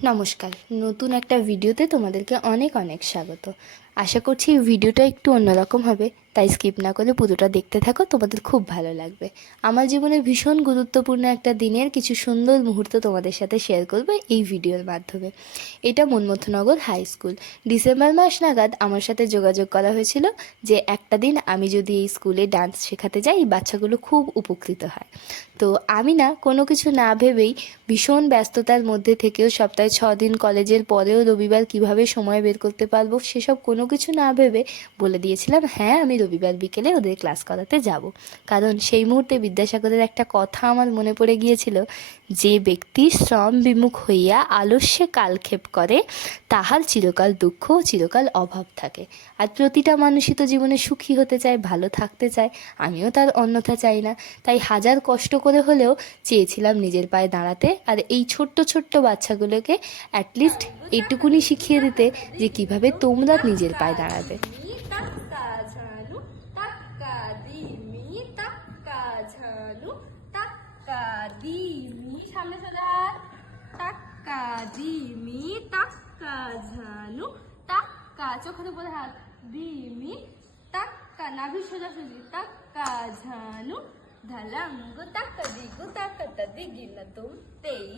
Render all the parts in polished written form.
নমস্কার, নতুন একটা ভিডিওতে তোমাদেরকে অনেক অনেক স্বাগত। আশা করছি এই ভিডিওটা একটু অন্যরকম হবে, তাই স্কিপ না করে পুরোটা দেখতে থাকো, তোমাদের খুব ভালো লাগবে। আমার জীবনের ভীষণ গুরুত্বপূর্ণ একটা দিনের কিছু সুন্দর মুহূর্ত তোমাদের সাথে শেয়ার করবো এই ভিডিওর মাধ্যমে। এটা মনমথনগর হাই স্কুল। ডিসেম্বর মাস নাগাদ আমার সাথে যোগাযোগ করা হয়েছিল যে একটা দিন আমি যদি এই স্কুলে ডান্স শেখাতে যাই, বাচ্চাগুলো খুব উপকৃত হয়। তো আমি না কোনো কিছু না ভেবেই ভীষণ ব্যস্ততার মধ্যে থেকেও সপ্তাহে 6 দিন কলেজের পরেও রবিবার কিভাবে সময় বের করতে পারবো সেসব কোনো কিছু না ভেবে বলে দিয়েছিলাম হ্যাঁ আমি রবিবার বিকেলে ওদের ক্লাস করাতে যাব। কারণ সেই মুহূর্তে বিদ্যাসাগরের একটা কথা আমার মনে পড়ে গিয়েছিল, যে ব্যক্তি শ্রম বিমুখ হইয়া আলস্যে কালক্ষেপ করে তাহার চিরকাল দুঃখ ও চিরকাল অভাব থাকে। আর প্রতিটা মানুষই তো জীবনে সুখী হতে চায়, ভালো থাকতে চায়, আমিও তার অন্যথা চাই না। তাই হাজার কষ্ট করে হলেও চেয়েছিলাম নিজের পায়ে দাঁড়াতে, আর এই ছোট্ট ছোট্ট বাচ্চাগুলোকে অ্যাটলিস্ট এইটুকুনি শিখিয়ে দিতে যে কিভাবে তোমরা নিজের পায়ে দাঁড়াবে। সামনে সোজা টাক্কা দিমি টাক্কা ঝানু টাক্কা চোখের উপরে হাত দিমি টাক্কা নাভি সোজাসুজি টাক্কা ঝানু ধালাঙ্গু টাক্কা দিগু টাক্কা দিগিনা তুমতেই।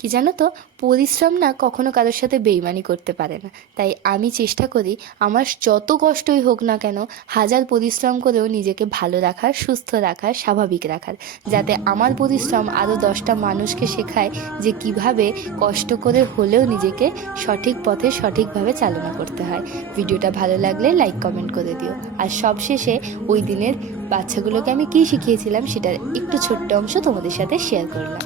কি জানো তো, পরিশ্রম না কখনো কারোর সাথে বেইমানি করতে পারে না। তাই আমি চেষ্টা করি আমার যত কষ্টই হোক না কেন, হাজার পরিশ্রম করেও নিজেকে ভালো রাখার, সুস্থ রাখার, স্বাভাবিক রাখার, যাতে আমার পরিশ্রম আরও 10টা মানুষকে শেখায় যে কিভাবে কষ্ট করে হলেও নিজেকে সঠিক পথে সঠিকভাবে চালনা করতে হয়। ভিডিওটা ভালো লাগলে লাইক কমেন্ট করে দিও। আর সবশেষে ওই দিনের বাচ্চাগুলোকে আমি কী শিখিয়েছিলাম সেটার একটু ছোট্ট অংশ তোমাদের সাথে শেয়ার করলাম।